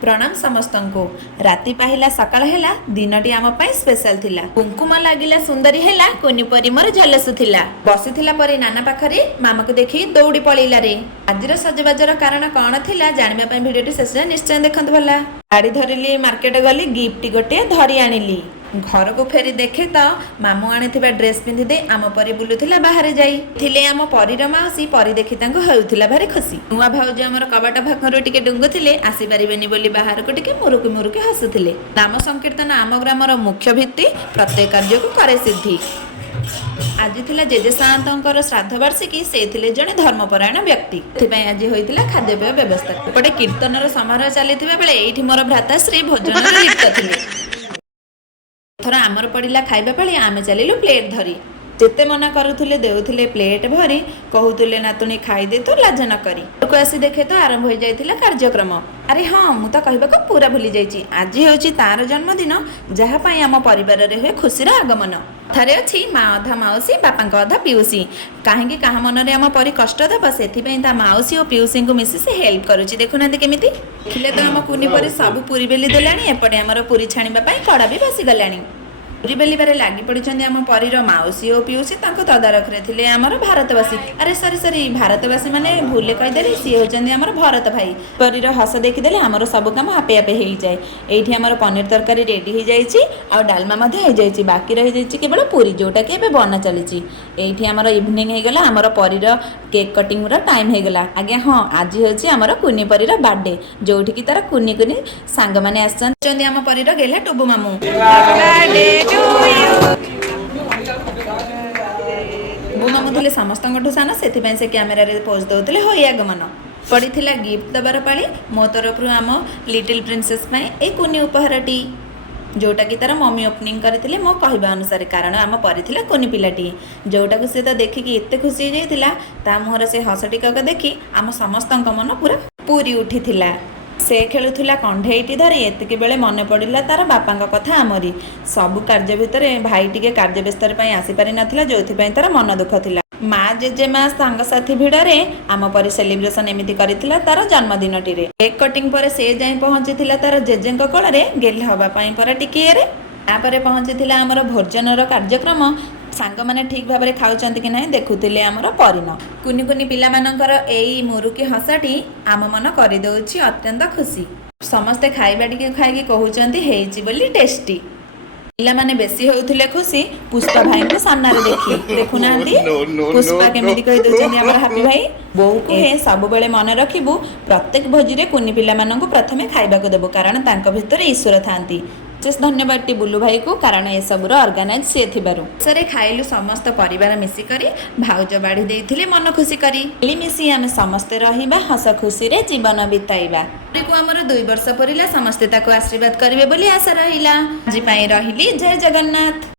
प्रणाम समस्त को राति पाहिला सकाळ हेला दिनटी आम पाई स्पेशल थिला कुंकुम लागिला सुंदरी हेला कोनी परी मोर झलसु थिला बसिथिला परी नाना पाखरे मामा को देखि दौड़ी पळैला रे। आजिर सजबाजर कारण कौन थिला जानिबा पई भिडियोटी शेष निश्चय देखंतु भला। गाड़ी धरिली मार्केट गली गिफ्ट गोटे धरी आनिली घर को फेरी देखे तो मामू आनी ड्रेस पिंधि दे आम परी बुलुथिला बाहर जाई थिले आम परीर माउसी परी देखि तांको हेउथिला भारी खुशी। नुआ भाउज हमर कबाट भाखरु टिके डुंगुथिले आसी परिबेनी बोली बाहर को टिके मुरुकी हसुथिले। नाम संकीर्तन आम ग्रामर मुख्य भित्ति प्रत्येक कार्य को करे सिद्धि। आज थिला जेजे सान्तंकर श्राद्ध वार्षिकी से थिले जणे धर्मपरायण व्यक्ति एथिपई आज होइतिला खाद्यपेय व्यवस्था। एपटे कीर्तनर समारोह चलिथिबा बेले एठी मोर भ्राताश्री भोजन लिप्त थिले। थर आमर पड़िला खाइबा पाली आमे चलिलु प्लेट धरी जेते मना करुथिले देउथिले प्लेट भरी कहूथिले नातुनी खाई दे तो लाज न करी। को आसी देखे तो आरंभ हो जाइतिला कार्यक्रम। अरे हाँ मु तो कहबा को पूरा भूली जाइची आज होची तार जन्मदिन जहा पई आम परिवार रे होय खुशीर आगमन। थरे अछि मा अधा माउसी बापांक अधा पिउसी काहेकि काहा मन रे आम परी कष्ट देबा सेथिपई ता माउसी और पिउसी को मिसी से हेल्प करूची। देखुनांती केमिति खिले तो आम कुनी परी सब पूरी बेली देलानी एपटे आमर पूरी छाणीबा पई कड़ा भी बसी गलानी। पूरी बेलिबारे लागी पड़िछन्ती आम परीर माउसी और पिउसी तांको तदारख रे थिले आमर भारतवासी। अरे सरी भारतवासी माने भूले कहिदेली सी होचन्ती आमर भरत भाई। परीर हस देखि देले आमर सब काम आपे आपे हेई जाय। एठी आमर पनीर तरकारी रेडी हो जाइछि और डालमा मध्ये हो जाइछि बाकी रहि जाइछि केवल पूरी जोटा के एबे बना चलिछि। एठी आमर इवनिंग हे गेला आमर परीर केक कटिंग रा टाइम हे गेला। आज्ञा हां आज होछि आमर कुनी परीर बर्थडे जोठी की तार कुनी कुनी सांग माने आछन्ती आम परीर गेला टुबु मामू मामू थे समस्त सान से क्यामेरा पोज दौले हो आगमन पड़ीला गिफ्ट दबार पाली मो तरफ आम लिटिल प्रिंसेस ए कुनी उपहारटी जोटा कि तार मम्मी ओपनिंग करते मो कहवा अनुसार कारण आम परी कुनी पिलाटी जोटा सी तो देखिकी एत खुशी हो जाता मुहर से हस टिकक देखी आम समस्त मन पूरा पूरी उठी से खेलुला कंढेईटी धरी एतिक बेले मन पड़ा तार बापा कथा आमरी सबु कार्य भितर भाई टिके कार्य व्यस्तर आसी पारि नथिला जोथि तार मन दुख थिला। माँ जेजेमा सांगसाथी भिड़े आम परी सेलिब्रेशन एमती करथिला तार जन्मदिन टी केक कटिंग पर से जाई पहुंची तार जेजेंक कोଳରେ गेल हवा पाई पर टिकिए रे तापर पहुंची आमर भोजनर कार्यक्रम सांग माने ठीक भाव में खाऊं कि ना देखुले आमर परिन कुनी कुनी पिला मानकर एई मुरुकी हसाटी आम मन कर दउछि अत्यंत खुशी। समस्ते खाइबा टिके खाइकी कहउचंती हेइछि बोली टेस्टी। पिला माने बेसी होउथिले खुशी पुष्पा भाई को सामने देखी देखुनांती पुष्पा केमिति कहि दउचंती आमर हैप्पी भाई बोऊ को हे सब बेले मन रखिबु प्रत्येक भोजी रे कुनी पिला माननकु प्रथमे खाइबा को देबो कारण तांको भितर ईश्वर थांती। धन्यवाद टी बुलू भाई को कारण ए सबुर ऑर्गेनाइज से थिबारु सरे खाइलु समस्त परिवार मिसी करी भाउज बाड़ी देइथिले मन खुशी करी मिसी आमे समस्त रहिबा हस खुशी रे जीवन बिताइबा। को हमर 2 वर्ष परिला समस्त ताको आशीर्वाद करिवे बोली आशा रहिला। जी पाई रहिली जय जगन्नाथ।